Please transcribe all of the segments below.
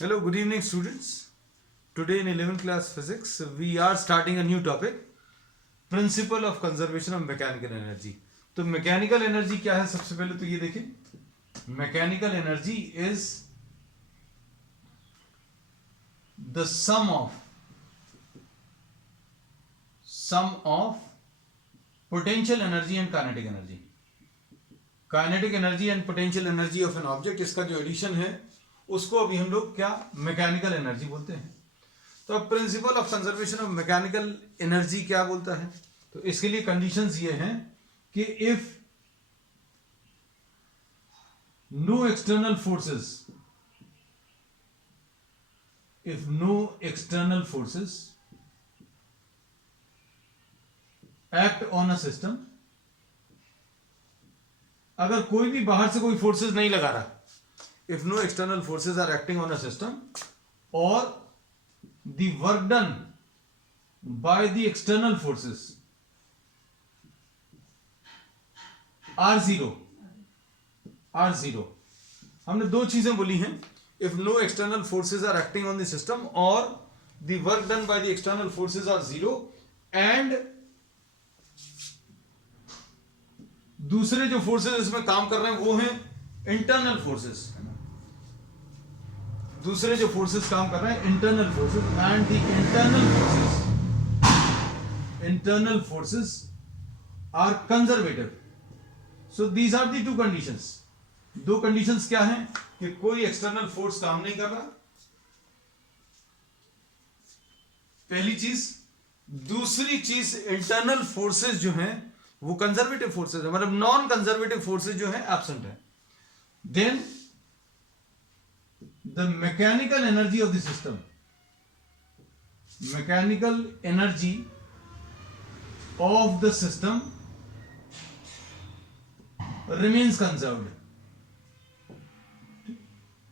Hello, good evening, students. Today in 11th class physics, we are starting a new topic, principle of conservation of mechanical energy. तो mechanical energy क्या है? सबसे पहले तो ये देखें, mechanical energy is the sum of potential energy and kinetic energy. Kinetic energy and potential energy of an object, इसका जो एडिशन है उसको अभी हम लोग क्या मैकेनिकल एनर्जी बोलते हैं. तो अब principal of conservation of mechanical energy क्या बोलता है? तो इसके लिए कंडीशंस ये हैं कि if no external forces act on a system, अगर कोई भी बाहर से कोई फोर्सेस नहीं लगा रहा, if no external forces are acting on a system or the work done by the external forces are zero. हमने दो चीजें बोली हैं, if no external forces are acting on the system or the work done by the external forces are zero and दूसरे जो forces इसमें काम कर रहे हैं वो हैं इंटरनल फोर्सेस. दूसरे जो फोर्सेस काम कर रहे हैं internal forces, and the internal forces are conservative. So these are the two conditions. दो कंडीशंस क्या हैं? कि कोई एक्सटर्नल फोर्स काम नहीं कर रहा, पहली चीज. दूसरी चीज, इंटरनल फोर्सेस जो हैं वो कंजर्वेटिव फोर्सेस है, मतलब नॉन कंजर्वेटिव फोर्सेस जो है एब्सेंट है. Then the mechanical energy of the system, mechanical energy of the system remains conserved.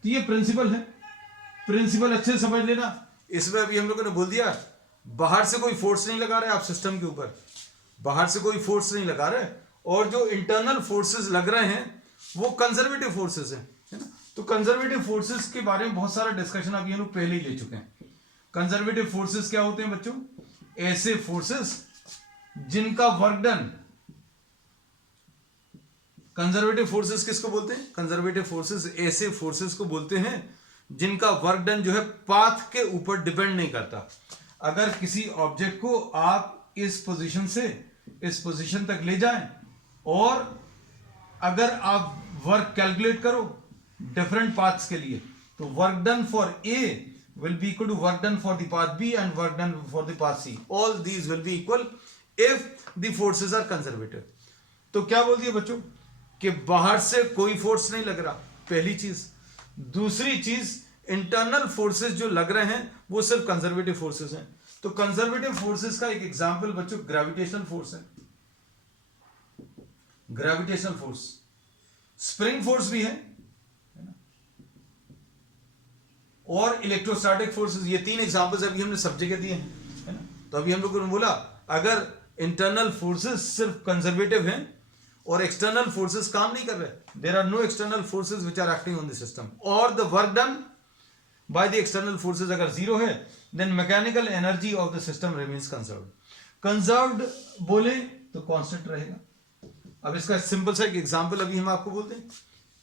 तो ये प्रिंसिपल है. प्रिंसिपल अच्छे से समझ लेना. इसमें अभी हम लोगों ने बोल दिया बाहर से कोई फोर्स नहीं लगा रहे आप सिस्टम के ऊपर, बाहर से कोई फोर्स नहीं लगा रहे, और जो इंटरनल फोर्सेस लग रहे हैं वो कंजर्वेटिव फोर्सेस हैं, है ना. तो कंजर्वेटिव फोर्सेस के बारे में बहुत सारा डिस्कशन अभी हम लोग पहले ही ले चुके हैं. कंजर्वेटिव फोर्सेस क्या होते हैं बच्चों? ऐसे फोर्सेस जिनका वर्क डन, कंजर्वेटिव फोर्सेस किसको बोलते हैं? कंजर्वेटिव फोर्सेस ऐसे फोर्सेस को बोलते हैं जिनका वर्क डन जो है पाथ के ऊपर डिपेंड नहीं करता. अगर किसी ऑब्जेक्ट को आप इस पोजीशन से इस पोजीशन तक ले जाएं और अगर आप वर्क कैलकुलेट करो डिफरेंट पाथ्स के लिए, तो work done for A will be equal to work done for the path B and work done for the path C. All these will be equal if the forces are conservative. तो क्या बोल दिया बच्चों? कि बाहर से कोई force नहीं लग रहा, पहली चीज. दूसरी चीज, इंटरनल फोर्सेस जो लग रहे हैं वो सिर्फ कंजर्वेटिव फोर्सेस हैं. तो कंजर्वेटिव फोर्सेस का एक एग्जांपल बच्चों ग्रेविटेशनल फोर्स है. ग्रेविटेशनल फोर्स, स्प्रिंग फोर्स भी है और इलेक्ट्रोस्टैटिक फोर्सेस. ये तीन एग्जांपल्स अभी हमने सब जगह दिए हैं, है ना. तो अभी हम लोगों ने बोला अगर इंटरनल फोर्सेस सिर्फ कंजर्वेटिव हैं और एक्सटर्नल फोर्सेस काम नहीं कर रहे, there are no external forces which are acting on the system, और the work done by the external forces अगर जीरो है, then mechanical energy of the system remains conserved. Conserved बोले तो कांस्टेंट रहेगा. अब इसका सिंपल सा एक एग्जांपल अभी हम आपको बोलते हैं.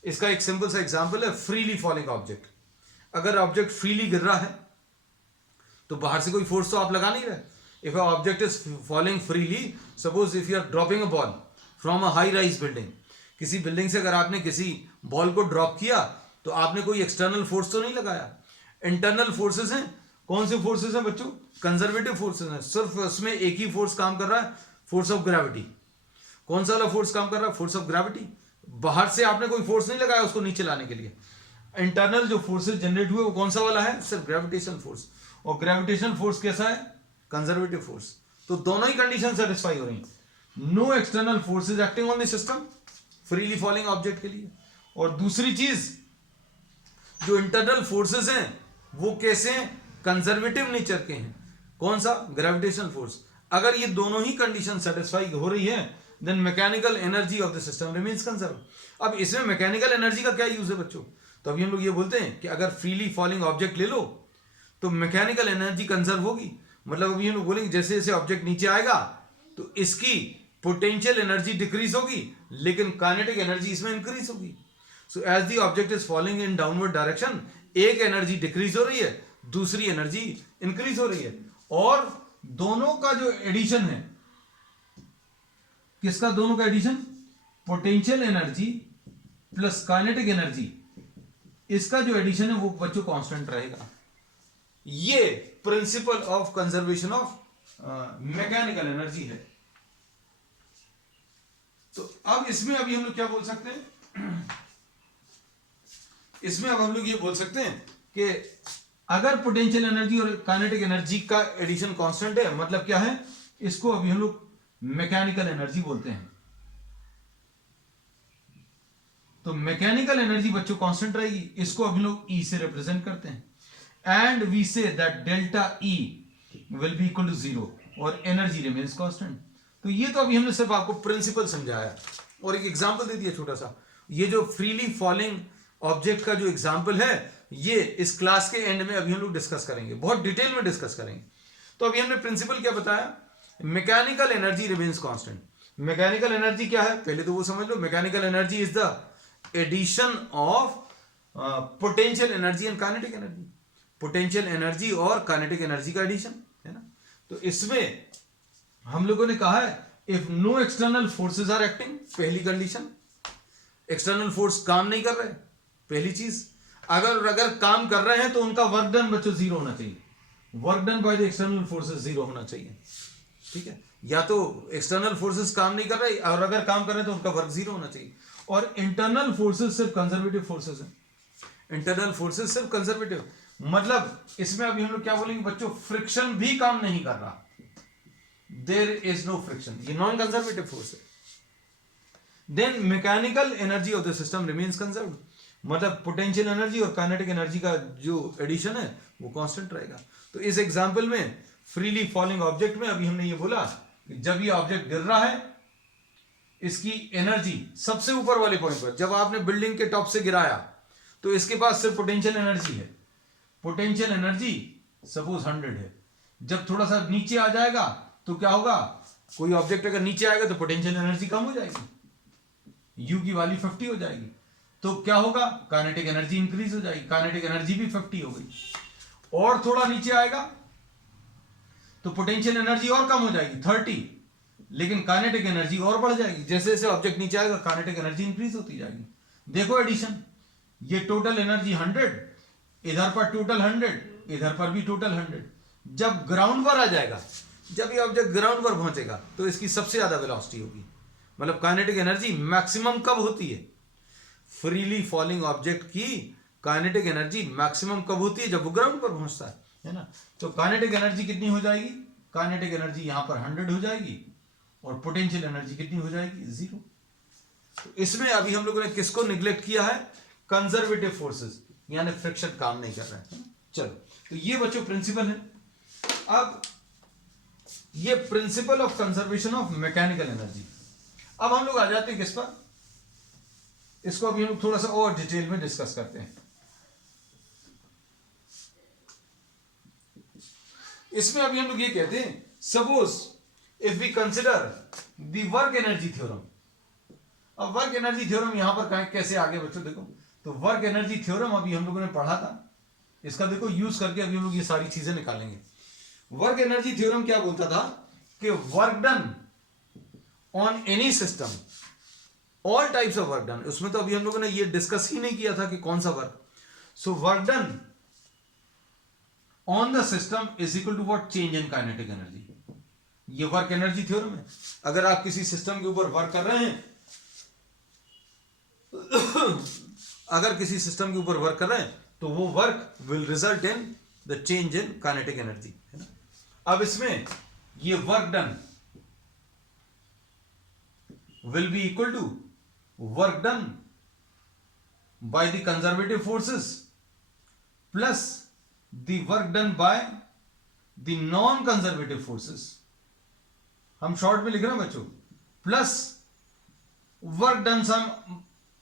इसका एक सिंपल सा एग्जांपल है फ्रीली फॉलिंग ऑब्जेक्ट. अगर ऑब्जेक्ट फ्रीली गिर रहा है तो बाहर से कोई फोर्स तो आप लगा नहीं रहे. If a object is falling freely, suppose if you are dropping a ball from a high rise building, किसी बिल्डिंग से अगर आपने किसी बॉल को ड्रॉप किया तो आपने कोई एक्सटर्नल फोर्स तो नहीं लगाया. इंटरनल फोर्सेस हैं. कौन से फोर्सेस हैं बच्चों? कंजर्वेटिव फोर्सेस हैं. सिर्फ उसमें एक ही फोर्स काम कर रहा है, फोर्स ऑफ ग्रेविटी. कौन सा वाला फोर्स काम कर रहा है? Force of gravity. बाहर से आपने कोई फोर्स नहीं लगाया उसको नीचे लाने के लिए. इंटरनल जो फोर्सेस जनरेट हुए वो कौन सा वाला है? सिर्फ ग्रेविटेशनल फोर्स. और ग्रेविटेशनल फोर्स कैसा है? Conservative force. तो दोनों ही कंडीशन सेटिस्फाई हो रही हैं. No external forces acting on the system freely falling object के लिए, और दूसरी चीज जो इंटरनल फोर्सेस हैं वो कैसे हैं? कंजर्वेटिव नेचर के हैं. कौन सा? Gravitational force. अगर ये दोनों ही कंडीशन सेटिस्फाई हो रही है, then mechanical energy of the system remains conserve. अब इसमें मैकेनिकल एनर्जी का क्या यूज है बच्चों? तो अभी हम लोग ये बोलते हैं कि अगर फ्रीली फॉलिंग ऑब्जेक्ट ले लो तो मैकेनिकल एनर्जी कंजर्व होगी। मतलब अभी हम लोग बोलेंगे जैसे जैसे ऑब्जेक्ट नीचे आएगा तो इसकी पोटेंशियल एनर्जी डिक्रीज होगी लेकिन काइनेटिक एनर्जी इसमें इंक्रीज होगी। So as the object is falling in downward direction, एक एनर्जी डिक्रीज हो रही है, दूसरी एनर्जी इंक्रीज हो रही है, और दोनों का जो एडिशन है, किसका दोनों का addition? Potential energy plus kinetic energy, इसका जो एडिशन है वो बच्चों कांस्टेंट रहेगा। ये principle of conservation of mechanical energy है। तो अब इसमें अभी हम लोग क्या बोल सकते हैं? इसमें अब हम लोग ये बोल सकते हैं कि अगर पोटेंशियल एनर्जी और काइनेटिक एनर्जी का एडिशन कांस्टेंट है, मतलब क्या है? इसको अभी हम लोग मैकेनिकल एनर्जी बोलते हैं। तो मैकेनिकल एनर्जी बच्चों कांस्टेंट रहेगी, इसको अभी लोग E से रिप्रेजेंट करते हैं। एंड वी से that delta E will be equal to 0 और एनर्जी रिमेन्स कांस्टेंट। तो ये तो अभी हमने सिर्फ आपको प्रिंसिपल समझाया और एक एग्जांपल दे दिया छोटा सा। ये जो फ्रीली फॉलिंग ऑब्जेक्ट का जो एग्जांपल है ये इस क्लास के एंड में अभी हम लोग डिस्कस करेंगे, बहुत डिटेल में डिस्कस करेंगे। तो अभी हमने प्रिंसिपल क्या बताया? Mechanical energy remains constant. Mechanical energy क्या है पहले तो वो समझ लो। Mechanical energy is the addition of potential energy and kinetic energy. Potential energy और काइनेटिक एनर्जी का एडिशन है ना। तो इसमें हम लोगों ने कहा है if no external forces are acting, पहली कंडीशन, एक्सटर्नल फोर्स काम नहीं कर रहे, पहली चीज। अगर काम कर रहे हैं तो उनका वर्क डन बच्चों 0 होना चाहिए। Work done by the external forces 0 होना चाहिए, ठीक है। या तो एक्सटर्नल फोर्सेस काम नहीं कर रहे और अगर काम कर रहे हैं तो उनका वर्क 0 होना चाहिए। और इंटरनल फोर्सेस सिर्फ कंजर्वेटिव फोर्सेस हैं। इंटरनल फोर्सेस सिर्फ कंजर्वेटिव, मतलब इसमें अभी हम लोग क्या बोलेंगे बच्चों? फ्रिक्शन भी काम नहीं कर रहा, देयर इज नो फ्रिक्शन, ये नॉन कंजर्वेटिव फोर्स है। Then mechanical energy of the system remains conserved, मतलब पोटेंशियल एनर्जी और काइनेटिक एनर्जी का जो एडिशन है वो कांस्टेंट रहेगा। तो इस एग्जांपल में फ्रीली फॉलिंग ऑब्जेक्ट में अभी हमने ये बोला कि जब ये ऑब्जेक्ट गिर रहा है इसकी एनर्जी सबसे ऊपर वाले पॉइंट पर, जब आपने बिल्डिंग के टॉप से गिराया तो इसके पास सिर्फ पोटेंशियल एनर्जी है। पोटेंशियल एनर्जी सपोज 100 है। जब थोड़ा सा नीचे आ जाएगा तो क्या होगा? कोई ऑब्जेक्ट अगर नीचे आएगा तो पोटेंशियल एनर्जी कम हो जाएगी, U की वैल्यू 50 हो जाएगी। तो क्या होगा? काइनेटिक एनर्जी इंक्रीज हो जाएगी, काइनेटिक एनर्जी भी 50 हो गई। और थोड़ा नीचे आएगा तो पोटेंशियल एनर्जी और कम हो जाएगी 30, लेकिन काइनेटिक एनर्जी और बढ़ जाएगी। जैसे जैसे ऑब्जेक्ट नीचे आएगा काइनेटिक एनर्जी इंक्रीज होती जाएगी। देखो एडिशन, ये टोटल एनर्जी 100, इधर पर टोटल 100, इधर पर भी टोटल 100। जब ग्राउंड पर आ जाएगा, जब ये ऑब्जेक्ट ग्राउंड पर पहुंचेगा तो इसकी सबसे ज्यादा वेलोसिटी होगी। मतलब काइनेटिक एनर्जी मैक्सिमम कब होती है? फ्रीली फॉलिंग ऑब्जेक्ट की काइनेटिक एनर्जी मैक्सिमम कब होती है? जब वो ग्राउंड पर पहुंचता है ना। तो काइनेटिक एनर्जी कितनी हो जाएगी? काइनेटिक एनर्जी यहां पर 100 हो जाएगी और पोटेंशियल एनर्जी कितनी हो जाएगी? 0। तो इसमें अभी हम लोगों ने किसको निग्लेक्ट किया है? कंजर्वेटिव फोर्सेस, यानी फ्रिक्शन काम नहीं कर रहा है। चलो, तो ये बच्चों प्रिंसिपल है। अब ये principle of conservation of mechanical energy. अब हम लोग आ जाते हैं किस पर? इसको अभी हम लोग थोड़ा सा और डिटेल में डिस्कस करते हैं। इसमें अभी हम लोग ये कहते हैं suppose if we consider the work energy theorem. अब वर्क एनर्जी थ्योरम यहां पर कैसे आगे बच्चों देखो, तो वर्क एनर्जी थ्योरम अभी हम लोगों ने पढ़ा था, इसका देखो यूज करके अभी हम लोग ये सारी चीजें निकालेंगे। वर्क एनर्जी थ्योरम क्या बोलता था कि work done on any system, all types of work done, उसमें तो अभी हम लोगों ने ये डिस्कस ही नहीं किया था कि कौन सा work. So work done on the system is equal to what? Change in kinetic energy. ये वर्क एनर्जी थ्योरम है। अगर आप किसी सिस्टम के ऊपर वर्क कर रहे हैं अगर किसी सिस्टम के ऊपर वर्क कर रहे हैं तो वो work will result in the change in kinetic energy, है ना। अब इसमें ये work done will be equal to work done by the conservative forces plus the work done by the non conservative forces। हम शॉर्ट में लिख रहे हैं बच्चों, plus work done some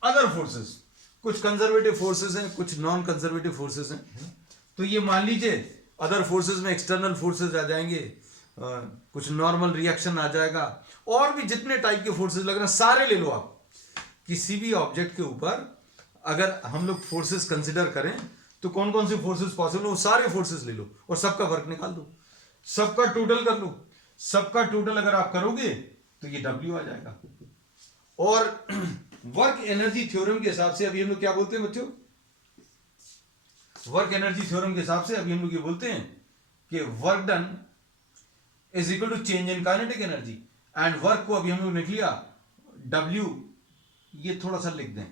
other forces, कुछ कंजर्वेटिव फोर्सेस हैं, कुछ नॉन कंजर्वेटिव फोर्सेस हैं। तो ये मान लीजिए अदर फोर्सेस में एक्सटर्नल फोर्सेस आ जाएंगे, कुछ नॉर्मल रिएक्शन आ जाएगा, और भी जितने टाइप के फोर्सेस लग रहे हैं सारे ले लो आप। किसी भी ऑब्जेक्ट के ऊपर अगर हम लोग फोर्सेस कंसिडर करें तो कौन कौन से फोर्सेस पॉसिबल हो, सारे फोर्सेस ले लो और सबका वर्क निकाल दो, सबका टोटल कर लो। सबका टोटल अगर आप करोगे तो ये W आ जाएगा। और वर्क एनर्जी थ्योरम के हिसाब से अभी हम लोग क्या बोलते हैं बच्चों, वर्क एनर्जी थ्योरम के हिसाब से अभी हम लोग ये बोलते हैं कि work done is equal to change in kinetic energy. And work को अभी हम लोग लिख लिया W, ये थोड़ा सा लिख दें,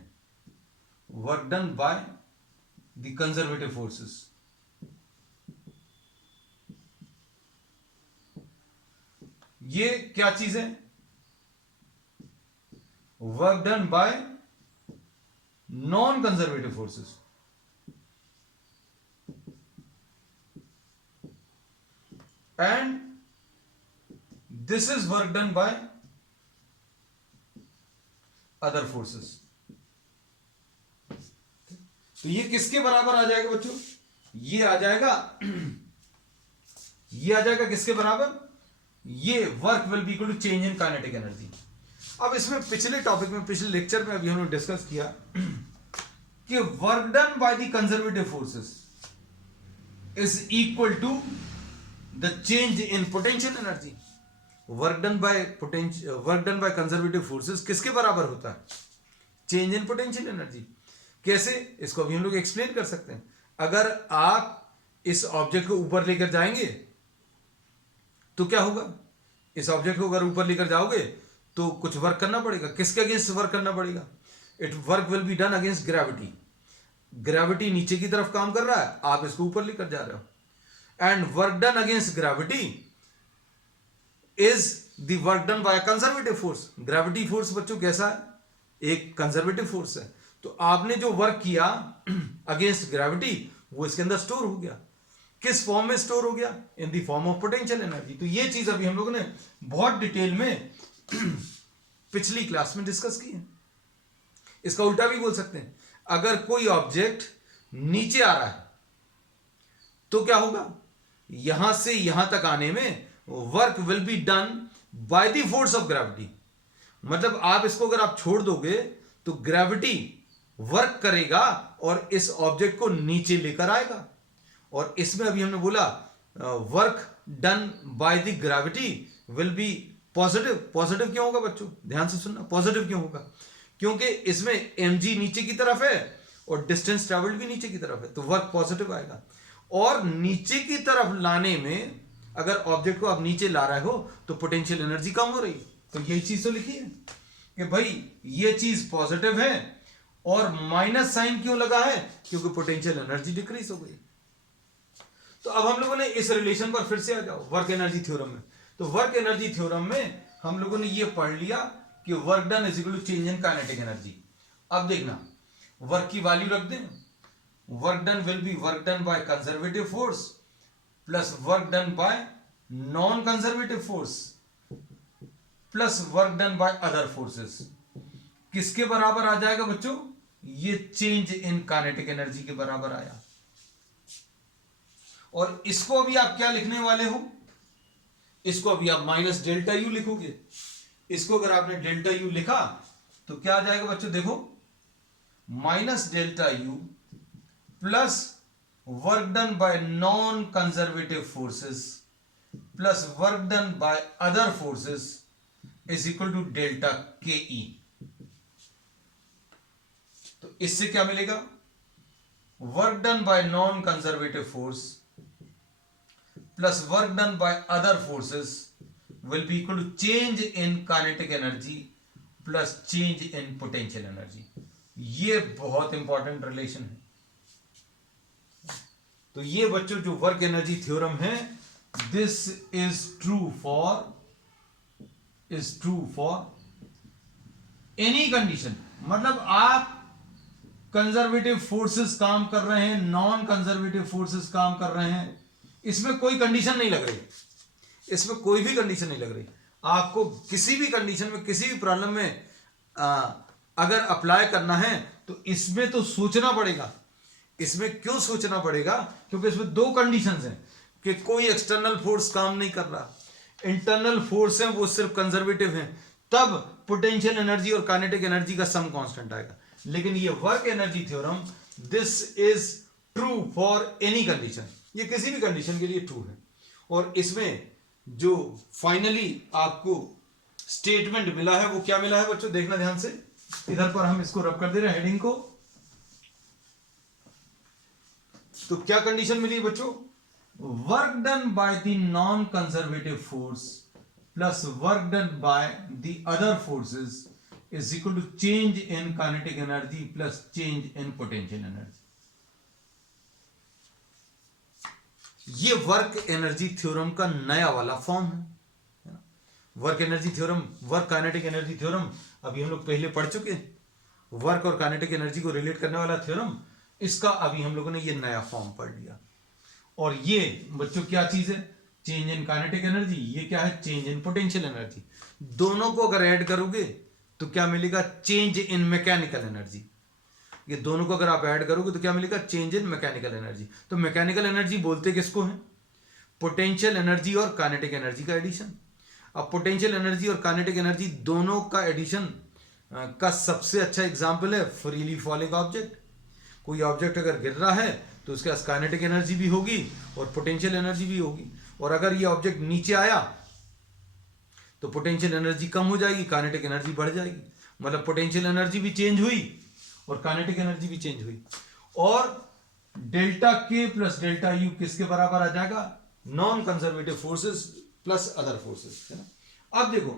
work done by the conservative forces. ये क्या चीज है, work done by non conservative forces. And this is work done by other forces. तो ये किसके बराबर आ जाएगा बच्चों, ये आ जाएगा, ये आ जाएगा किसके बराबर, ये work will be equal to change in kinetic energy. अब इसमें पिछले टॉपिक में, पिछले लेक्चर में अभी हमने डिस्कस किया कि work done by the conservative forces is equal to the change in potential energy. Work done by conservative forces किसके बराबर होता है, चेंज इन पोटेंशियल एनर्जी। कैसे, इसको अभी हम लोग एक्सप्लेन कर सकते हैं। अगर आप इस ऑब्जेक्ट को ऊपर लेकर जाएंगे तो क्या होगा, इस ऑब्जेक्ट को अगर ऊपर लेकर जाओगे तो कुछ वर्क करना पड़ेगा। किसके अगेंस्ट वर्क करना पड़ेगा, it work will be done against gravity. Gravity नीचे की तरफ काम कर रहा है, आप इसको ऊपर लेकर जा रहे हो, and work done against gravity is the work done by conservative force. Gravity force बच्चों कैसा है, एक कंजर्वेटिव फोर्स है। तो आपने जो वर्क किया अगेंस्ट ग्रेविटी वो इसके अंदर स्टोर हो गया। किस फॉर्म में स्टोर हो गया, इन the form of potential energy. तो ये चीज अभी हम लोगों ने बहुत डिटेल में पिछली क्लास में डिस्कस की है। इसका उल्टा भी बोल सकते हैं, अगर कोई ऑब्जेक्ट नीचे आ रहा है तो क्या होगा, यहां से यहां तक आने में work will be done by the force of gravity. मतलब आप इसको अगर आप छोड़ दोगे तो ग्रेविटी वर्क करेगा और इस ऑब्जेक्ट को नीचे लेकर आएगा। और इसमें अभी हमने बोला work done by the gravity will be positive. Positive क्यों होगा बच्चों, ध्यान से सुनना, पॉजिटिव क्यों होगा, क्योंकि इसमें mg नीचे की तरफ है और डिस्टेंस ट्रेवल्ड भी नीचे की तरफ है, तो वर्क पॉजिटिव आएगा। और नीचे की तरफ लाने में अगर ऑब्जेक्ट को आप नीचे ला रहे हो तो पोटेंशियल एनर्जी कम हो रही है। तो यही चीज तो लिखी है कि भाई ये चीज पॉजिटिव है और माइनस साइन क्यों लगा है, क्योंकि पोटेंशियल एनर्जी डिक्रीज हो गई। तो अब हम लोगों ने इस रिलेशन पर फिर से आ जाओ वर्क एनर्जी थ्योरम में। तो वर्क एनर्जी थ्योरम में हम लोगों ने ये पढ़ लिया कि work done is equal to change in kinetic energy. अब देखना, वर्क की वैल्यू रख दें, work done will be work done by conservative force plus work done by non conservative force plus work done by other forces. किसके बराबर आ जाएगा बच्चों, ये चेंज इन काइनेटिक एनर्जी के बराबर आया। और इसको अभी आप क्या लिखने वाले हो, इसको अभी आप माइनस डेल्टा यू लिखोगे। इसको अगर आपने डेल्टा यू लिखा तो क्या आ जाएगा बच्चों, देखो minus delta U plus work done by non conservative forces plus work done by other forces is equal to delta K E. तो इससे क्या मिलेगा, work done by non conservative force plus work done by other forces will be equal to change in kinetic energy plus change in potential energy. ये बहुत important relation है। तो ये बच्चों जो वर्क एनर्जी थ्योरम है, this is true for any condition. मतलब आप कंजर्वेटिव फोर्सेस काम कर रहे हैं, नॉन कंजर्वेटिव फोर्सेस काम कर रहे हैं, इसमें कोई कंडीशन नहीं लग रही, इसमें कोई भी कंडीशन नहीं लग रही। आपको किसी भी कंडीशन में, किसी भी प्रॉब्लम में अगर अप्लाई करना है तो इसमें तो सोचना पड़ेगा। इसमें क्यों सोचना पड़ेगा? क्योंकि इसमें दो कंडीशंस हैं कि कोई एक्सटर्नल फोर्स काम नहीं कर रहा, इंटरनल फोर्स है वो सिर्फ कंजर्वेटिव है, तब पोटेंशियल एनर्जी और काइनेटिक एनर्जी का सम कांस्टेंट आएगा। लेकिन ये work energy theorem, this is true for any condition, ये किसी भी कंडीशन के लिए ट्रू है। और इसमें जो फाइनली आपको स्टेटमेंट मिला है वो क्या मिला है बच्चों, देखना ध्यान से। इधर पर हम इसको रब कर दे रहे हैं हेडिंग को। तो क्या कंडीशन मिली है बच्चों? Work done by the non conservative force plus work done by the other forces is equal to change in kinetic energy plus change in potential energy. ये वर्क एनर्जी थ्योरम का नया वाला फॉर्म है। Work energy theorem, work kinetic energy theorem अभी हम लोग पहले पढ़ चुके हैं। वर्क और काइनेटिक एनर्जी को रिलेट करने वाला थ्योरम, इसका अभी हम लोगों ने ये नया फॉर्म पढ़ लिया। और ये बच्चों क्या चीज है? चेंज इन काइनेटिक एनर्जी, ये क्या है? Change in potential energy. दोनों को अगर ऐड करोगे तो क्या मिलेगा? Change in mechanical energy. ये दोनों को अगर आप ऐड करोगे तो क्या मिलेगा? Change in mechanical energy. तो मैकेनिकल एनर्जी बोलते किसको है? पोटेंशियल एनर्जी और काइनेटिक एनर्जी का एडिशन। अब पोटेंशियल एनर्जी और काइनेटिक एनर्जी दोनों का एडिशन का सबसे अच्छा एग्जांपल है फ्रीली फॉलिंग ऑब्जेक्ट। कोई ऑब्जेक्ट अगर गिर रहा है तो उसके पास काइनेटिक एनर्जी भी होगी और पोटेंशियल एनर्जी भी होगी। और अगर ये ऑब्जेक्ट नीचे आया तो पोटेंशियल एनर्जी कम हो जाएगी, काइनेटिक एनर्जी बढ़ जाएगी। मतलब पोटेंशियल एनर्जी भी चेंज हुई और काइनेटिक एनर्जी भी चेंज हुई। और delta K plus delta you किसके बराबर आ जाएगा? Non conservative forces plus other forces, है ना। अब देखो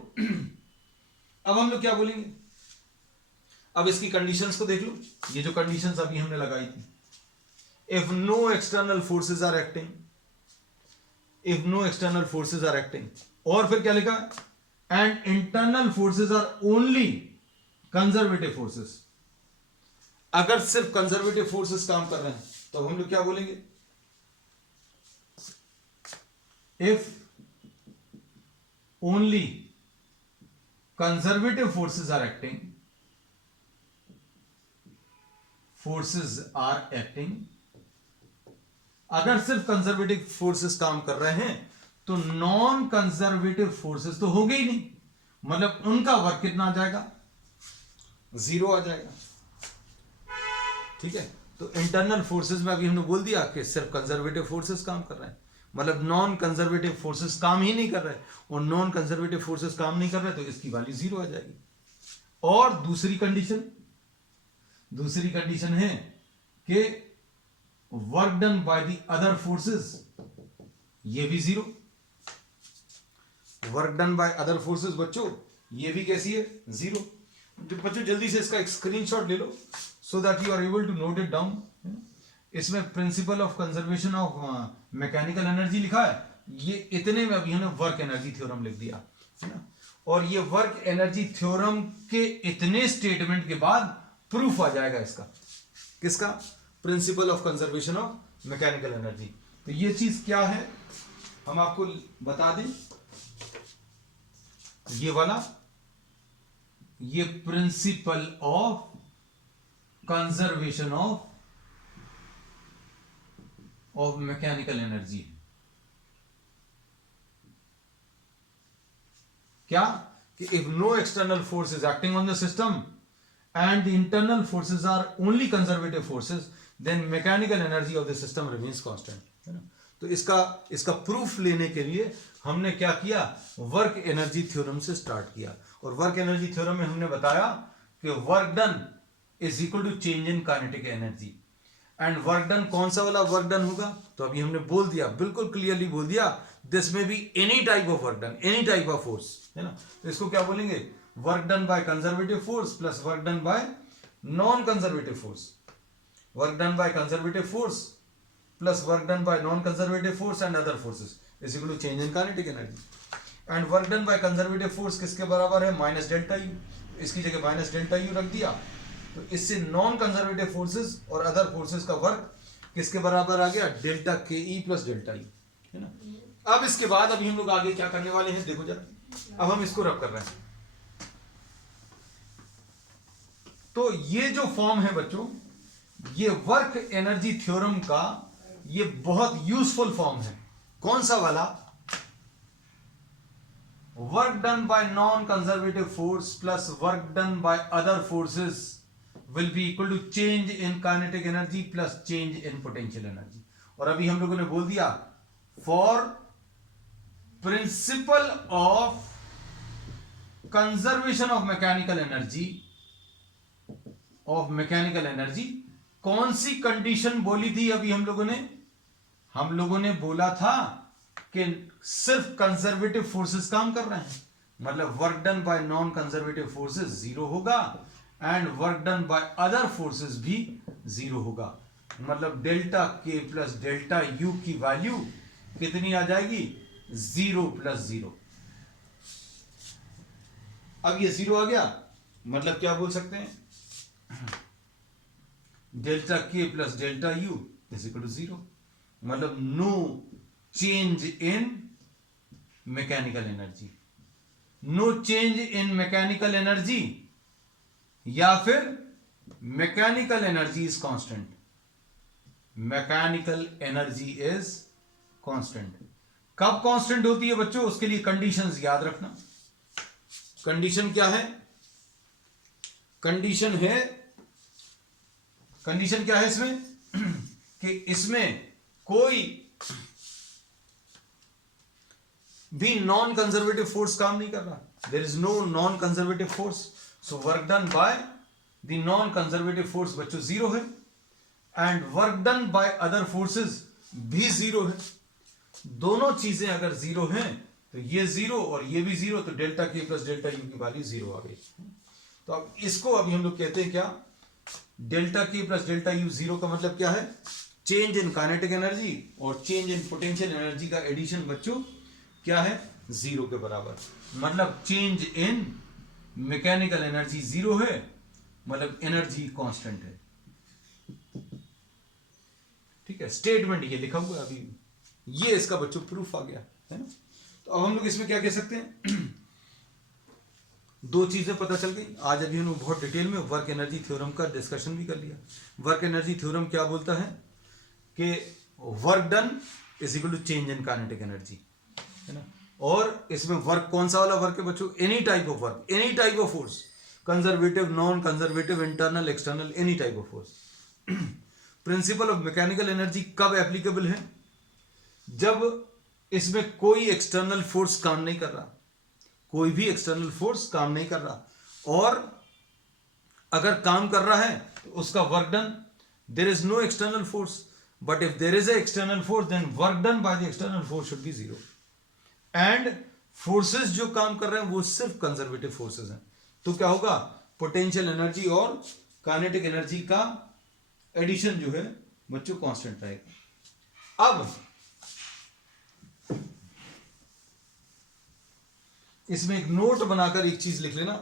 अब हम लोग क्या बोलेंगे, अब इसकी कंडीशंस को देख लो। ये जो कंडीशंस अभी हमने लगाई थी, if no external forces are acting, if no external forces are acting, और फिर क्या लिखा? And internal forces are only conservative forces. अगर सिर्फ कंजर्वेटिव फोर्सेस काम कर रहे हैं तो हम लोग क्या बोलेंगे? If only conservative forces are acting, forces are acting, अगर सिर्फ कंजर्वेटिव फोर्सेस काम कर रहे हैं तो नॉन कंजर्वेटिव फोर्सेस तो होंगे ही नहीं, मतलब उनका वर्क कितना आ जाएगा? 0 आ जाएगा। ठीक है, तो इंटरनल फोर्सेस में अभी हमने बोल दिया कि सिर्फ कंजर्वेटिव फोर्सेस काम कर रहे हैं, मतलब नॉन कंजर्वेटिव फोर्सेस काम ही नहीं कर रहे, और नॉन कंजर्वेटिव फोर्सेस काम नहीं कर रहे तो इसकी वैल्यू 0 आ जाएगी। और दूसरी कंडीशन है कि work done by the other forces, ये भी 0। Work done by other forces बच्चों ये भी कैसी है? 0। बच्चों जल्दी से इसका एक स्क्रीनशॉट ले लो so that you are able to note it down. इसमें principle of conservation of mechanical energy लिखा है, ये इतने में अभी हमने वर्क एनर्जी थ्योरम लिख दिया, है ना। और ये वर्क एनर्जी थ्योरम के इतने स्टेटमेंट के बाद प्रूफ आ जाएगा इसका, किसका? Principal of conservation of mechanical energy. तो ये चीज क्या है हम आपको बता दें, ये वाला, ये principle of conservation of mechanical energy है। क्या? कि if no external force is acting on the system and the internal forces are only conservative forces, then mechanical energy of the system remains constant, है ना। तो इसका proof लेने के लिए हमने क्या किया? वर्क एनर्जी थ्योरम से स्टार्ट किया। और वर्क एनर्जी थ्योरम में हमने बताया कि work done is equal to change in kinetic energy. And work done कौन सा वाला वर्क डन होगा? तो अभी हमने बोल दिया, बिल्कुल क्लियरली बोल दिया, दिस में be any type of work done, any type of force, है ना। तो इसको क्या बोलेंगे? Work done by conservative force plus work done by non conservative force. Work done by conservative force plus work done by non conservative force and other forces is equal to change in kinetic energy. And work done by conservative force किसके बराबर है? Minus delta U. इसकी जगह minus delta you रख दिया, तो इससे non conservative forces और अदर फोर्सेस का वर्क किसके बराबर आ गया? Delta K E plus delta you, है ना। अब इसके बाद अभी हम लोग आगे क्या करने वाले हैं देखो जरा। अब हम इसको रब कर रहे हैं। तो ये जो फॉर्म है बच्चों, ये वर्क एनर्जी थ्योरम का ये बहुत यूजफुल फॉर्म है। कौन सा वाला? Work done by non conservative force plus work done by other forces will be equal to change in kinetic energy plus change in potential energy. और अभी हम लोगों ने बोल दिया for principle of conservation of mechanical energy कौन सी condition बोली थी अभी हम लोगों ने बोला था कि सिर्फ कंजर्वेटिव फोर्सेस काम कर रहे हैं, मतलब work done by non conservative forces zero होगा and work done by other forces भी जीरो होगा। मतलब delta K plus delta U की वैल्यू कितनी आ जाएगी? 0 + 0। अब ये 0 आ गया, मतलब क्या बोल सकते हैं? Delta K plus delta U is equal to 0, मतलब no change in mechanical energy. No change in mechanical energy या फिर mechanical energy is constant. Mechanical energy is constant. कब कांस्टेंट होती है बच्चों? उसके लिए कंडीशंस याद रखना। कंडीशन क्या है? कंडीशन क्या है इसमें कि इसमें कोई भी नॉन कंजर्वेटिव फोर्स काम नहीं कर रहा। There is no non conservative force, so work done by the non conservative force बच्चों 0 है and work done by other forces भी 0 है। दोनों चीजें अगर 0 हैं तो ये 0 और ये भी 0, तो delta K plus delta U की वैल्यू 0 आ गई। तो अब इसको अभी हम लोग कहते हैं क्या? Delta K plus delta you 0 का मतलब क्या है? चेंज इन काइनेटिक एनर्जी और चेंज इन पोटेंशियल एनर्जी का एडिशन बच्चों क्या है? 0 के बराबर। मतलब चेंज इन मैकेनिकल एनर्जी 0 है, मतलब एनर्जी कांस्टेंट है। ठीक है, स्टेटमेंट ये लिखा हुआ है अभी, ये इसका बच्चों प्रूफ आ गया है ना। तो अब हम लोग इसमें क्या कह सकते हैं? दो चीजें पता चल गई आज। अभी हमने बहुत डिटेल में वर्क एनर्जी थ्योरम का डिस्कशन भी कर लिया। वर्क एनर्जी थ्योरम क्या बोलता है कि work done is equal to change in kinetic energy, है ना। और इसमें वर्क कौन सा वाला वर्क है बच्चों? Any type of work, any type of force, conservative, non conservative, internal, external, any type of force. Principle of mechanical energy कब एप्लीकेबल है? जब इसमें कोई एक्सटर्नल फोर्स काम नहीं कर रहा, कोई भी एक्सटर्नल फोर्स काम नहीं कर रहा, और अगर काम कर रहा है तो उसका work done, there is no external force, but if there is a external force then work done by the external force should be 0। And forces जो काम कर रहे हैं वो सिर्फ कंजर्वेटिव फोर्सेस हैं, तो क्या होगा? पोटेंशियल एनर्जी और काइनेटिक एनर्जी का एडिशन जो है बच्चों कांस्टेंट रहेगा। अब इसमें एक नोट बनाकर एक चीज लिख लेना,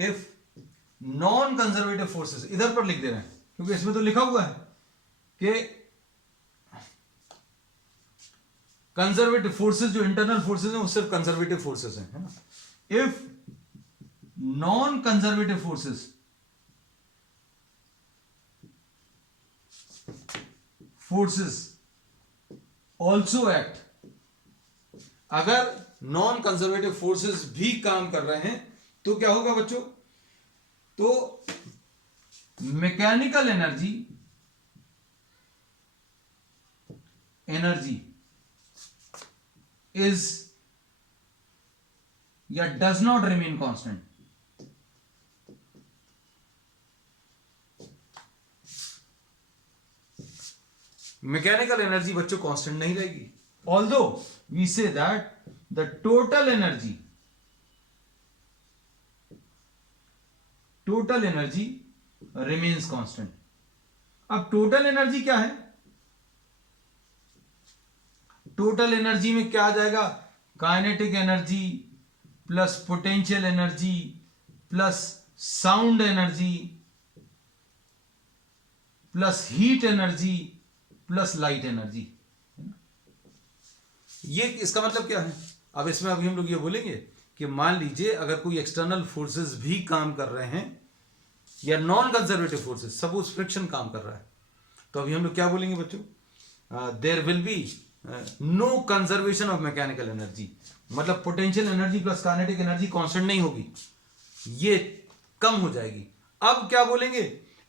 इफ नॉन कंजर्वेटिव फोर्सेस, इधर पर लिख दे रहे हैं क्योंकि इसमें तो लिखा हुआ है कि कंजर्वेटिव फोर्सेस जो इंटरनल फोर्सेस हैं वो सिर्फ कंजर्वेटिव फोर्सेस हैं, है ना। If non conservative forces also act, अगर नॉन कंजर्वेटिव फोर्सेस भी काम कर रहे हैं तो क्या होगा बच्चों? तो mechanical energy is or does not remain constant. Mechanical energy बच्चों कांस्टेंट नहीं रहेगी, ऑल्दो वी से that the total energy remains constant. अब टोटल एनर्जी क्या है? टोटल एनर्जी में क्या आ जाएगा? Kinetic energy plus potential energy plus sound energy plus heat energy plus light energy. ये इसका मतलब क्या है? अब इसमें अभी हम लोग ये बोलेंगे कि मान लीजिए अगर कोई एक्सटर्नल फोर्सेस भी काम कर रहे हैं या non conservative forces, suppose friction काम कर रहा है, तो अभी हम लोग क्या बोलेंगे बच्चों? There will be no conservation of mechanical energy. मतलब potential energy plus kinetic energy constant नहीं होगी, ये कम हो जाएगी। अब क्या बोलेंगे?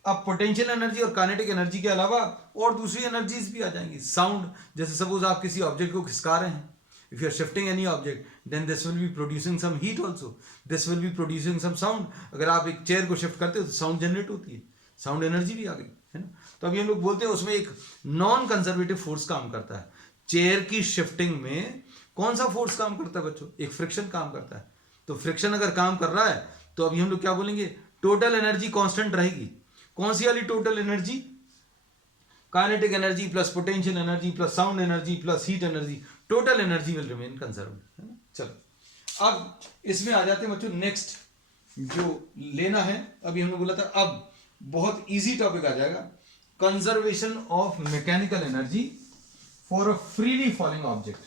अब पोटेंशियल एनर्जी और काइनेटिक एनर्जी के अलावा और दूसरी एनर्जीज भी आ जाएंगी। साउंड, जैसे सपोज आप किसी ऑब्जेक्ट को खिसका रहे हैं, if you are shifting any object then this will be producing some heat also, this will be producing some sound। अगर आप एक चेयर को शिफ्ट करते हो तो साउंड जनरेट होती है, साउंड एनर्जी भी आ गई, है ना। तो अभी हम लोग बोलते हैं उसमें एक नॉन कंजर्वेटिव फोर्स काम करता है। चेयर की शिफ्टिंग में कौन सा फोर्स काम करता है बच्चों? एक फ्रिक्शन काम करता है। तो फ्रिक्शन अगर काम कर रहा है तो अभी हम लोग क्या बोलेंगे? टोटल एनर्जी कांस्टेंट रहेगी। कौन सी वाली total energy? Kinetic energy plus potential energy plus sound energy plus heat energy, total energy will remain conserve, है ना। चलो अब इसमें आ जाते हैं बच्चों, नेक्स्ट जो लेना है, अभी हमने बोला था अब बहुत इजी टॉपिक आ जाएगा, conservation of mechanical energy for a freely falling object.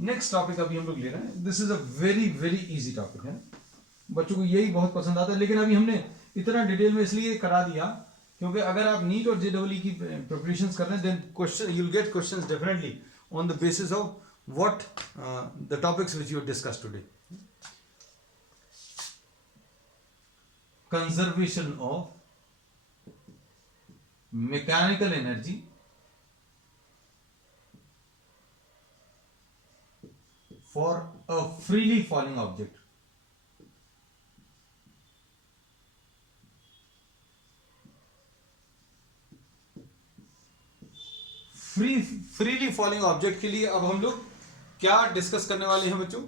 Next topic अभी हम लोग ले रहे हैं, this is a very very easy topic है, बच्चों को यही बहुत पसंद आता है। लेकिन अभी हमने इतना डिटेल में इसलिए करा दिया क्योंकि अगर आप नीट और जेडब्ल्यू की प्रिपरेशंस कर रहे हैं then question you will get questions definitely on the basis of what the topics which you discuss today. Conservation of mechanical energy for a freely falling object. Freely falling object के लिए अब हम लोग क्या discuss करने वाले हैं बच्चों?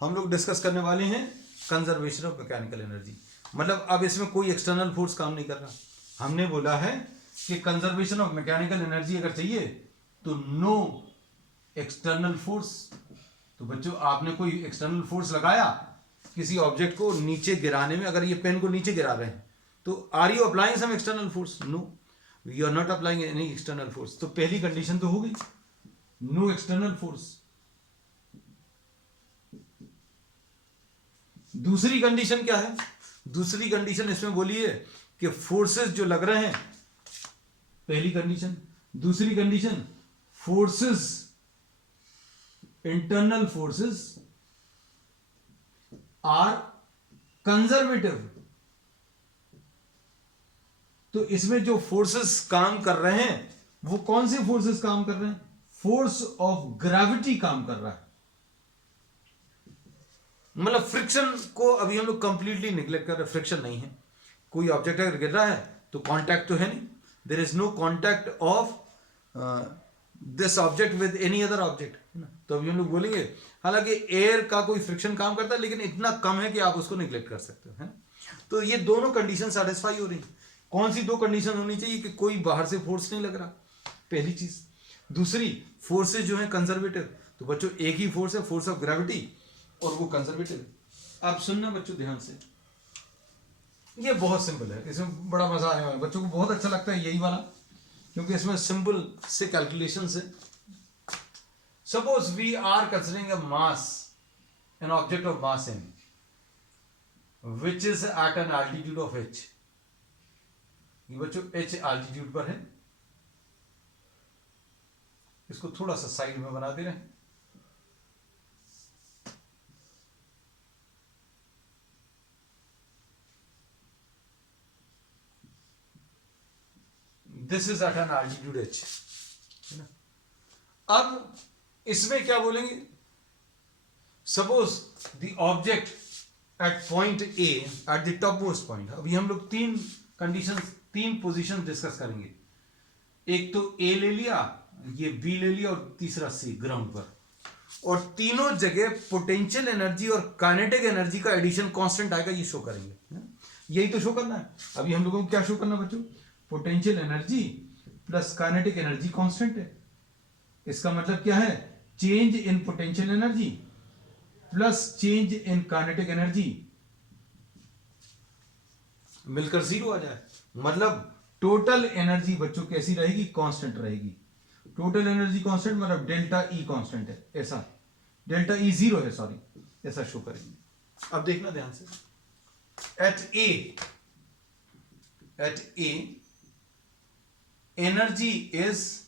हम लोग डिस्कस करने वाले हैं कंजर्वेशन ऑफ मैकेनिकल एनर्जी। मतलब अब इसमें कोई एक्सटर्नल फोर्स काम नहीं कर रहा। हमने बोला है कि कंजर्वेशन ऑफ मैकेनिकल एनर्जी अगर चाहिए तो नो एक्सटर्नल फोर्स। तो बच्चों आपने कोई एक्सटर्नल फोर्स लगाया किसी ऑब्जेक्ट को नीचे गिराने में, अगर ये पेन को नीचे गिरा रहे हैं तो are you applying some external force? No, you are not applying any external force. तो पहली कंडीशन तो हो गई, नो एक्सटर्नल फोर्स। दूसरी कंडीशन क्या है? दूसरी कंडीशन इसमें बोली है कि फोर्सेस जो लग रहे हैं, पहली कंडीशन। दूसरी condition, forces, internal forces are conservative. तो इसमें जो फोर्सेस काम कर रहे हैं वो कौन से फोर्सेस काम कर रहे हैं? फोर्स ऑफ ग्रेविटी काम कर रहा है। मतलब फ्रिक्शन को अभी हम लोग कंप्लीटली निग्लेक्ट कर रहे हैं, फ्रिक्शन नहीं है। कोई ऑब्जेक्ट अगर गिर रहा है तो कांटेक्ट तो है नहीं, there is no contact of this object with any other object, तो अभी हम लोग बोलेंगे हालांकि एयर का कोई फ्रिक्शन काम करता है लेकिन इतना कम है कि आप उसको निग्लेक्ट कर सकते हो, है। तो ये दोनों कंडीशन सेटिस्फाई हो रही। कौन सी दो कंडीशन होनी चाहिए? कि कोई बाहर से फोर्स नहीं लग रहा, पहली चीज। दूसरी, फोर्सेस जो है कंजर्वेटिव। तो बच्चों एक ही फोर्स है, फोर्स ऑफ ग्रेविटी, और वो कंजर्वेटिव है। आप सुनना बच्चों ध्यान से, ये बहुत सिंपल है, इसमें बड़ा मजा आने वाला है, बच्चों को बहुत अच्छा लगता है यही वाला, क्योंकि इसमें सिंपल से कैलकुलेशन से। Suppose we are considering a mass, an object of mass m which is at an altitude of h। ये बच्चों h altitude पर है, इसको थोड़ा सा साइड में बना दे रहे हैं। This is at an altitude h, है ना। अब इसमें क्या बोलेंगे? Suppose the object at point A, at the top most point. अभी हम लोग तीन कंडीशन, तीन पोजीशन डिस्कस करेंगे। एक तो ए ले लिया, ये बी ले लिया, और तीसरा सी ग्राउंड पर। और तीनों जगह पोटेंशियल एनर्जी और काइनेटिक एनर्जी का एडिशन कांस्टेंट आएगा, ये शो करेंगे। यही तो शो करना है। अभी हम लोगों को क्या शो करना है बच्चों? Potential energy plus kinetic energy constant है। इसका मतलब क्या है? Change in potential energy plus change in kinetic energy मिलकर 0 आ जाए, मतलब टोटल एनर्जी बच्चों कैसी रहेगी, कांस्टेंट रहेगी। टोटल एनर्जी कांस्टेंट मतलब डेल्टा ई कांस्टेंट है, ऐसा डेल्टा ई 0 है, सॉरी, ऐसा शो करेंगे। अब देखना ध्यान से, at A energy is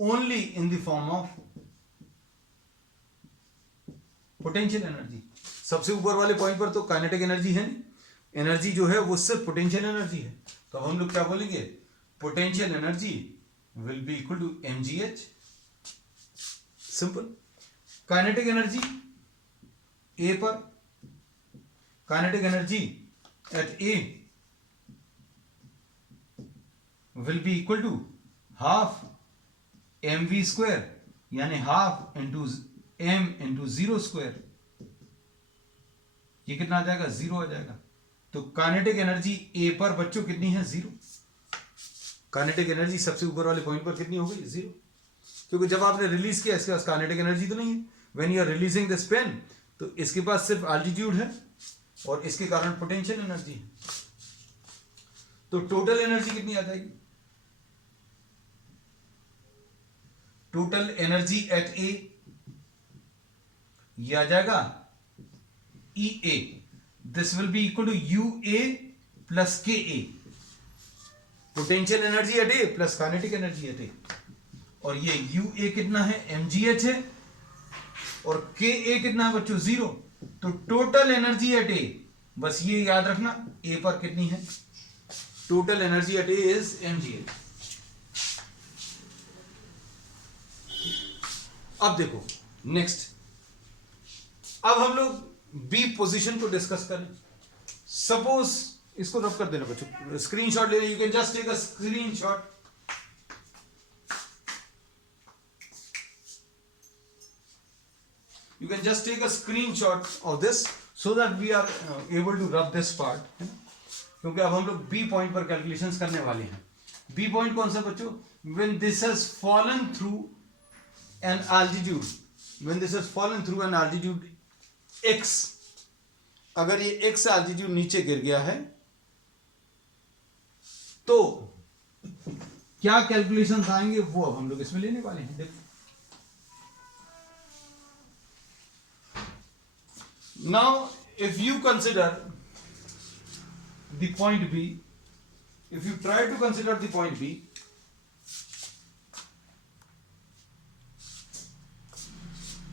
only in the form of potential energy. सबसे ऊपर वाले पॉइंट पर तो काइनेटिक एनर्जी है नहीं, एनर्जी जो है वो सिर्फ पोटेंशियल एनर्जी है। तो हम लोग क्या बोलेंगे, potential energy will be equal to mgh, simple. Kinetic energy A पर, kinetic energy at A will be equal to half mv square, यानी half into m into 0 square. ये कितना आ जाएगा, 0 आ जाएगा। तो काइनेटिक एनर्जी ए पर बच्चों कितनी है, 0। काइनेटिक एनर्जी सबसे ऊपर वाले पॉइंट पर कितनी हो गई, 0, क्योंकि जब आपने रिलीज किया इसके पास काइनेटिक एनर्जी तो नहीं है। When you are releasing this pen, तो इसके पास सिर्फ एल्टीट्यूड है और इसके कारण पोटेंशियल एनर्जी है। तो टोटल एनर्जी कितनी आ जाएगी, टोटल एनर्जी एट ए ये आ जाएगा E A, this will be equal to U A plus K A, potential energy at A plus kinetic energy at A. और ये यू ए कितना है, mgh है, और के ए कितना है बच्चों, 0। तो टोटल एनर्जी एट ए, बस ये याद रखना, ए पर कितनी है, total energy at A is mgh। अब देखो नेक्स्ट, अब हम लोग बी पोजीशन को डिस्कस करें। सपोज इसको रब कर देना बच्चों, स्क्रीनशॉट ले, you can just take a screenshot. You can just take a screenshot of this so that we are able to rub this part, है ना? क्योंकि अब हम लोग बी पॉइंट पर कैलकुलेशंस करने वाले हैं। बी पॉइंट कौन सा बच्चों, when this has fallen through an altitude, when this has fallen through an altitude x, अगर ये x altitude नीचे गिर गया है तो क्या कैलकुलेशंस आएंगे वो अब हम लोग इसमें लेने वाले हैं। देखो now if you consider the point B, if you try to consider the point B,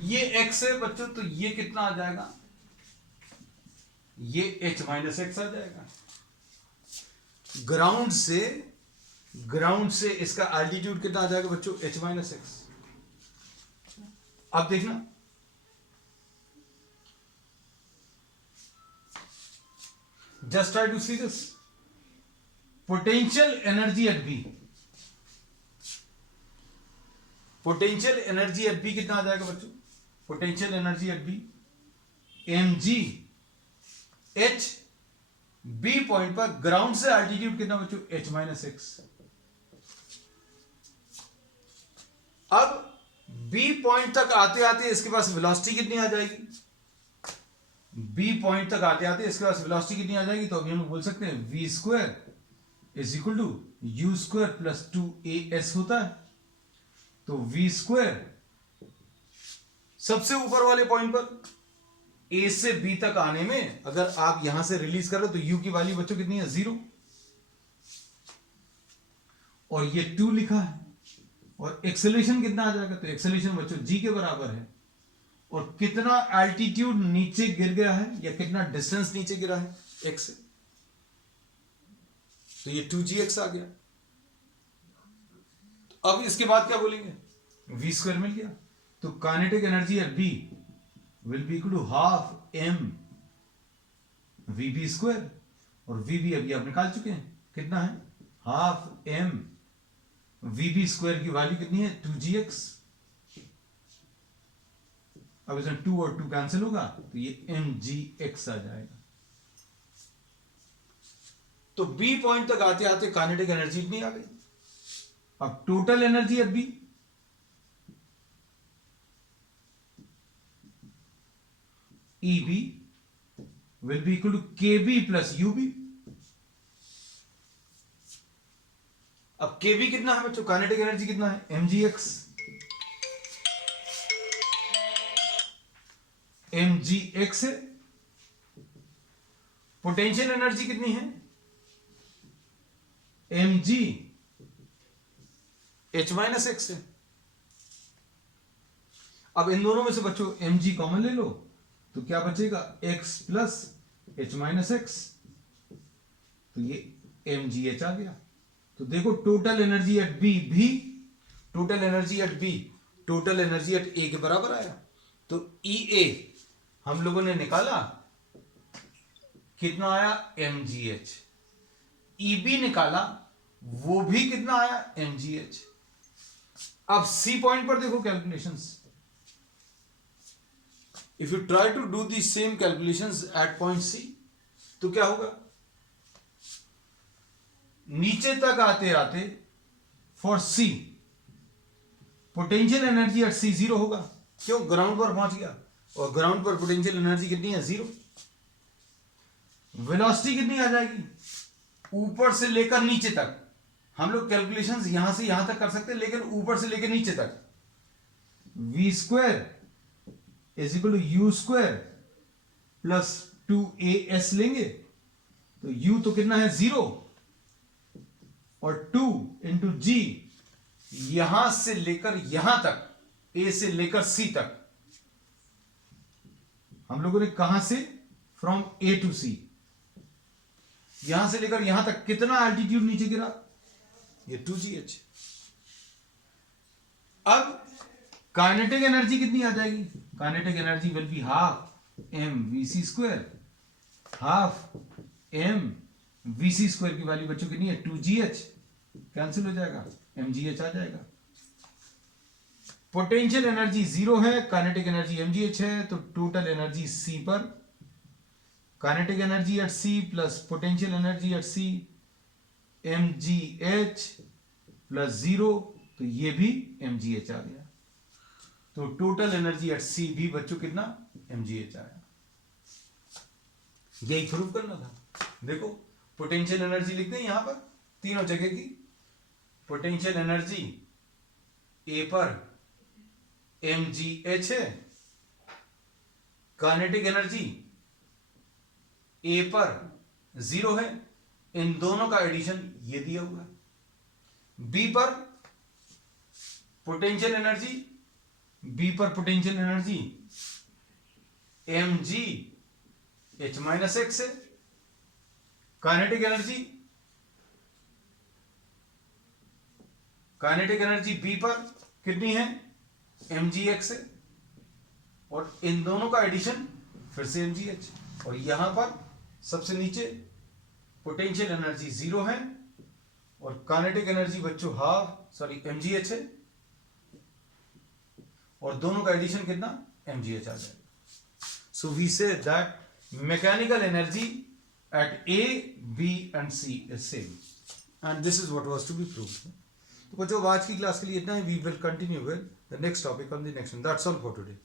ये x है बच्चों, तो ये कितना आ जाएगा, ये h माइनस एक्स आ जाएगा। ग्राउंड से इसका एल्टीट्यूड कितना आ जाएगा बच्चों, h माइनस एक्स। अब देखना, just try to see this potential energy at B, potential energy at B कितना आ जाएगा बच्चों, potential energy at B mg h, B point पर ग्राउंड से एल्टीट्यूड कितना बच्चों, h माइनस एक्स। अब B पॉइंट तक आते आते इसके पास वेलोसिटी कितनी आ जाएगी, बी पॉइंट तक आते आते इसके पास वेलोसिटी कितनी आ जाएगी, तो अभी हम बोल सकते हैं v square is equal to u square plus 2as होता है। तो v स्क्वायर सबसे ऊपर वाले पॉइंट पर a से b तक आने में अगर आप यहां से रिलीज कर रहे हो तो u की वैल्यू बच्चों कितनी है, 0, और ये 2 लिखा है, और एक्सेलरेशन कितना आ जाएगा, तो एक्सेलरेशन बच्चों g के बराबर है, और कितना एल्टीट्यूड नीचे गिर गया है या कितना डिस्टेंस नीचे गिरा है x से, तो ये 2gx आ गया। तो अब इसके बाद क्या बोलेंगे, v स्क्वायर मिल गया। तो kinetic energy at b will be equal to half m vb square, और vb अभी आप निकाल चुके हैं, कितना है, हाफ m vb स्क्वायर की वैल्यू कितनी है, 2gx। अब इसमें 2 और 2 कैंसिल होगा, तो ये mgx आ जाएगा। तो बी पॉइंट तक आते आते काइनेटिक एनर्जी इतनी आ गई। अब total energy at B, eb will be equal to kb plus ub. अब kb कितना है बच्चों, काइनेटिक एनर्जी कितना है, mgx. mgx है. पोटेंशियल एनर्जी कितनी है, mg h माइनस एक्स है. अब इन दोनों में से बच्चों mg कॉमन ले लो तो क्या बचेगा, x plus h minus x. तो ये mgh आ गया. तो देखो टोटल एनर्जी एट बी भी total energy at B total energy at A के बराबर आया. तो EA हम लोगों ने निकाला कितना आया, mgh. EB निकाला वो भी कितना आया, mgh. अब C पॉइंट पर देखो calculations. If you try to do the same calculations at point C तो क्या होगा, नीचे तक आते आते for C potential energy at C zero होगा. क्यों, ग्राउंड पर पहुंच गया और ग्राउंड पर पोटेंशियल एनर्जी कितनी है, जीरो. वेलोसिटी कितनी आ जाएगी, ऊपर से लेकर नीचे तक. हम लोग कैलकुलेशंस यहां से यहां तक कर सकते हैं, लेकिन ऊपर से लेकर नीचे तक v square is equal to u square plus 2as लेंगे. तो u तो कितना है, जीरो, और 2 इंटू जी यहां से लेकर यहां तक, a से लेकर c तक. हम लोगों ने कहां से, फ्रॉम a टू c, यहां से लेकर यहां तक कितना एल्टीट्यूड नीचे गिरा, ये 2gh. अब काइनेटिक एनर्जी कितनी आ जाएगी, kinetic energy will be half m v c square. Half m v c square की वैल्यू बच्चों कितनी है, 2gh. कैंसिल हो जाएगा, mgh आ जाएगा. पोटेंशियल एनर्जी जीरो है, काइनेटिक एनर्जी mgh है. तो टोटल एनर्जी C पर, kinetic energy at C plus potential energy at C mgh plus zero. तो ये भी mgh आ गया. तो टोटल एनर्जी एट C भी बच्चों कितना, mgh आया. यही प्रूव करना था. देखो पोटेंशियल एनर्जी लिखते हैं यहां पर तीनों जगह की. पोटेंशियल एनर्जी A पर mgh है, काइनेटिक एनर्जी A पर जीरो है. इन दोनों का एडिशन ये दिया हुआ है. B पर पोटेंशियल एनर्जी, B पर potential energy mg h minus x है. काइनेटिक एनर्जी B पर कितनी है, mgx है. और इन दोनों का एडिशन फिर से mgh. और यहां पर सबसे नीचे पोटेंशियल एनर्जी जीरो है और काइनेटिक एनर्जी बच्चों mgh है. और दोनों का एडिशन कितना, mgh आ जाएगा. सो वी से that mechanical energy at A, B and C is same, and this is what was to be proved. तो बच्चों आज की क्लास के लिए इतना ही. We will continue with the next topic on the next one. That's all for today.